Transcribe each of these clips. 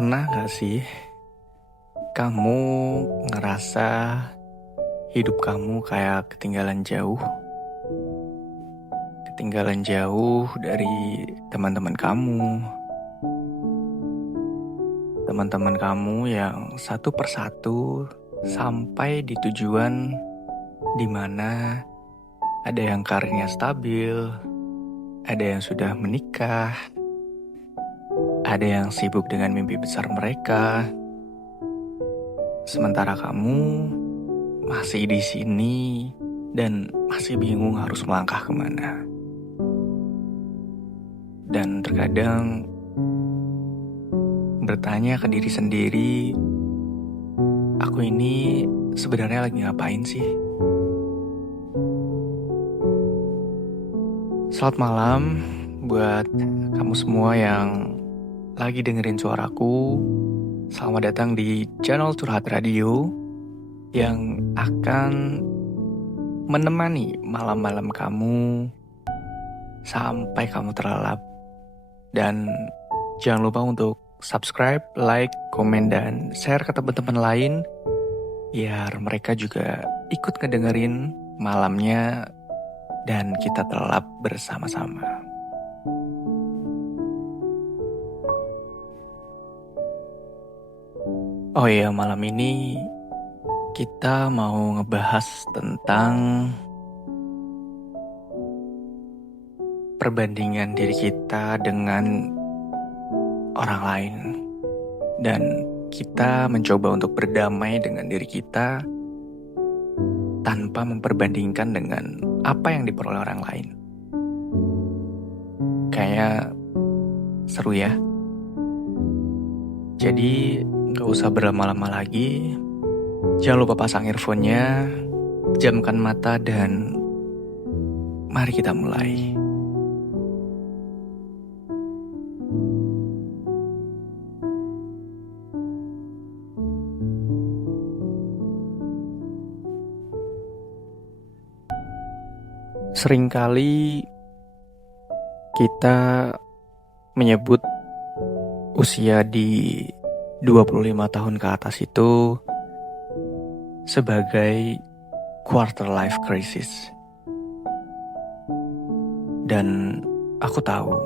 Pernah gak sih kamu ngerasa hidup kamu kayak ketinggalan jauh? Ketinggalan jauh dari teman-teman kamu. Teman-teman kamu yang satu persatu sampai di tujuan di mana ada yang karirnya stabil, ada yang sudah menikah, ada yang sibuk dengan mimpi besar mereka. Sementara kamu masih di sini dan masih bingung harus melangkah kemana. Dan terkadang bertanya ke diri sendiri, aku ini sebenarnya lagi ngapain sih? Selamat malam buat kamu semua yang lagi dengerin suaraku. Selamat datang di channel Curhat Radio yang akan menemani malam-malam kamu sampai kamu terlelap. Dan jangan lupa untuk subscribe, like, komen, dan share ke teman-teman lain biar mereka juga ikut ngedengerin malamnya dan kita terlelap bersama-sama. Oh iya, malam ini kita mau ngebahas tentang perbandingan diri kita dengan orang lain. Dan kita mencoba untuk berdamai dengan diri kita tanpa memperbandingkan dengan apa yang diperoleh orang lain. Kayak seru ya. Jadi gak usah berlama-lama lagi. Jangan lupa pasang earphone-nya, pejamkan mata, dan mari kita mulai. Seringkali kita menyebut usia di 25 tahun ke atas itu sebagai quarter life crisis. Dan aku tahu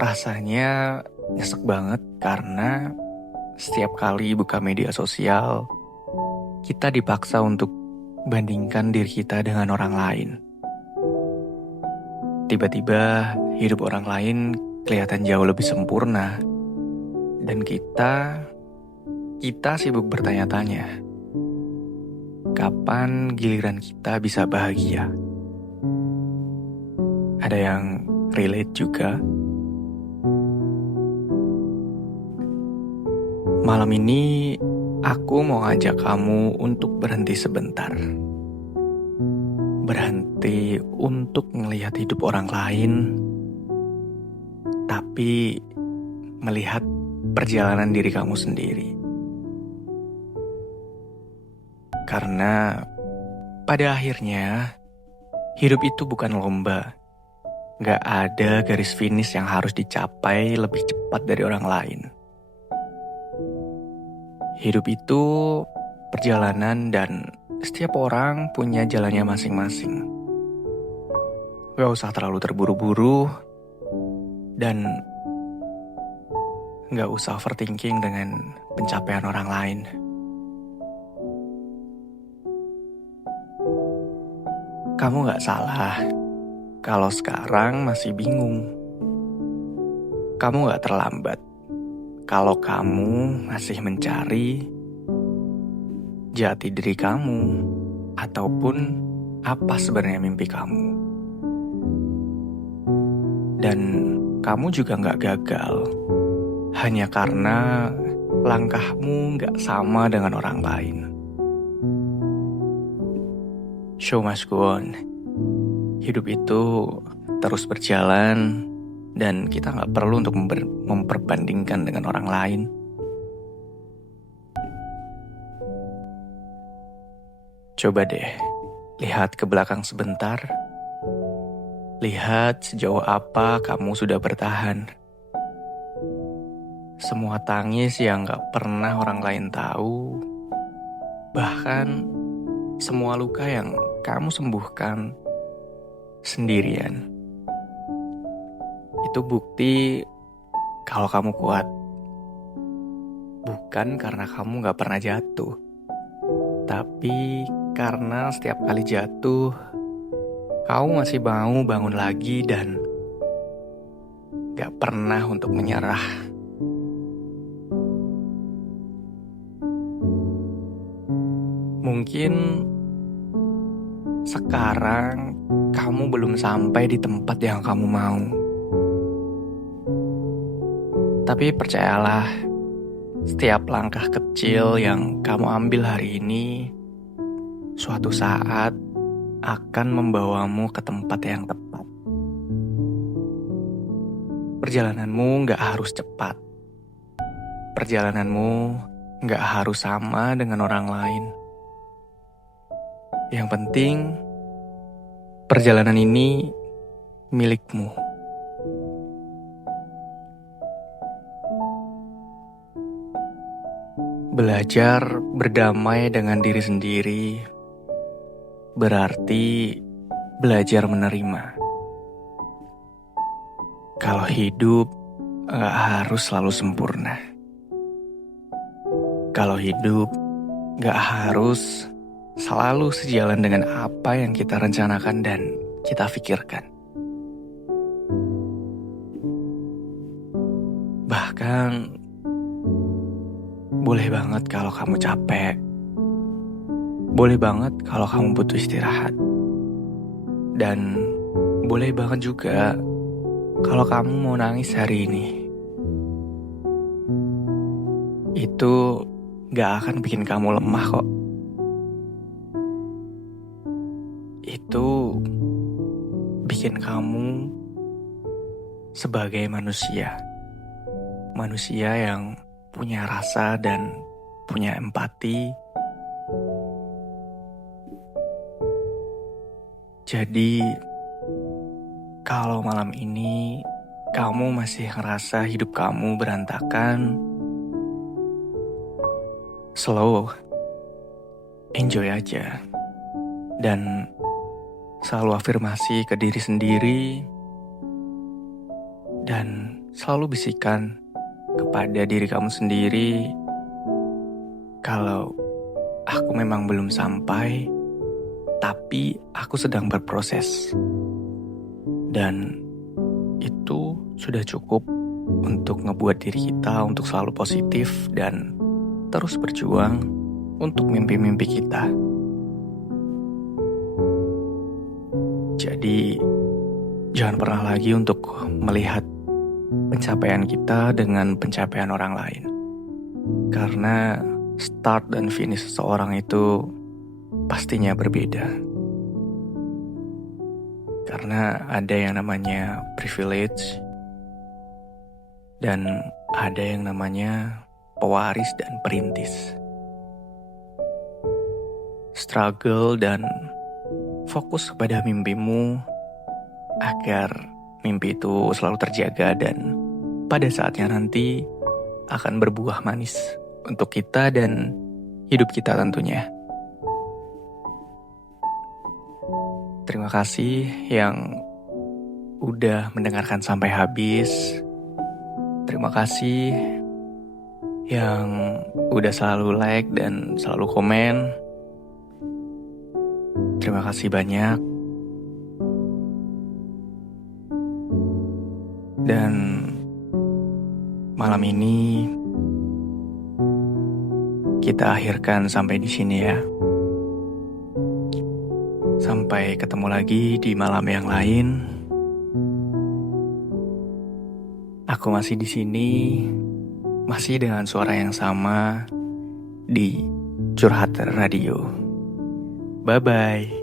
rasanya nyesek banget karena setiap kali buka media sosial kita dipaksa untuk bandingkan diri kita dengan orang lain. Tiba-tiba hidup orang lain kelihatan jauh lebih sempurna. Dan kita sibuk bertanya-tanya, kapan giliran kita bisa bahagia? Ada yang relate juga. Malam ini aku mau ngajak kamu untuk berhenti sebentar. Berhenti untuk melihat hidup orang lain, tapi melihat perjalanan diri kamu sendiri. Karena pada akhirnya hidup itu bukan lomba. Gak ada garis finish yang harus dicapai lebih cepat dari orang lain. Hidup itu perjalanan dan setiap orang punya jalannya masing-masing. Gak usah terlalu terburu-buru dan gak usah overthinking dengan pencapaian orang lain. Kamu gak salah kalau sekarang masih bingung. Kamu gak terlambat kalau kamu masih mencari jati diri kamu ataupun apa sebenarnya mimpi kamu. Dan kamu juga gak gagal hanya karena langkahmu gak sama dengan orang lain. Show must go on. Hidup itu terus berjalan dan kita gak perlu untuk memperbandingkan dengan orang lain. Coba deh, lihat ke belakang sebentar. Lihat sejauh apa kamu sudah bertahan. semua tangis yang gak pernah orang lain tahu, bahkan semua luka yang kamu sembuhkan sendirian. Itu bukti kalau kamu kuat. Bukan karena kamu gak pernah jatuh, tapi karena setiap kali jatuh, kamu masih mau bangun lagi dan gak pernah untuk menyerah. Mungkin sekarang kamu belum sampai di tempat yang kamu mau. Tapi percayalah, setiap langkah kecil yang kamu ambil hari ini, suatu saat akan membawamu ke tempat yang tepat. Perjalananmu gak harus cepat. Perjalananmu gak harus sama dengan orang lain. Yang penting, perjalanan ini milikmu. Belajar berdamai dengan diri sendiri berarti belajar menerima. Kalau hidup gak harus selalu sempurna. Kalau hidup gak harus selalu sejalan dengan apa yang kita rencanakan dan kita pikirkan. Bahkan, boleh banget kalau kamu capek. Boleh banget kalau kamu butuh istirahat. Dan boleh banget juga kalau kamu mau nangis hari ini. Itu gak akan bikin kamu lemah kok. Itu bikin kamu sebagai manusia. Manusia yang punya rasa dan punya empati. Jadi, kalau malam ini kamu masih ngerasa hidup kamu berantakan, slow, enjoy aja. Dan selalu afirmasi ke diri sendiri, dan selalu bisikan kepada diri kamu sendiri kalau aku memang belum sampai, tapi aku sedang berproses. Dan itu sudah cukup untuk ngebuat diri kita untuk selalu positif dan terus berjuang untuk mimpi-mimpi kita. Jadi, jangan pernah lagi untuk melihat pencapaian kita dengan pencapaian orang lain. Karena start dan finish seseorang itu pastinya berbeda. Karena ada yang namanya privilege dan ada yang namanya pewaris dan perintis. Struggle dan fokus kepada mimpimu agar mimpi itu selalu terjaga dan pada saatnya nanti akan berbuah manis untuk kita dan hidup kita tentunya. Terima kasih yang udah mendengarkan sampai habis. Terima kasih yang udah selalu like dan selalu komen. Terima kasih banyak. Dan malam ini kita akhirkan sampai di sini ya. Sampai ketemu lagi di malam yang lain. Aku masih di sini, masih dengan suara yang sama di Curhat Radio. Bye-bye.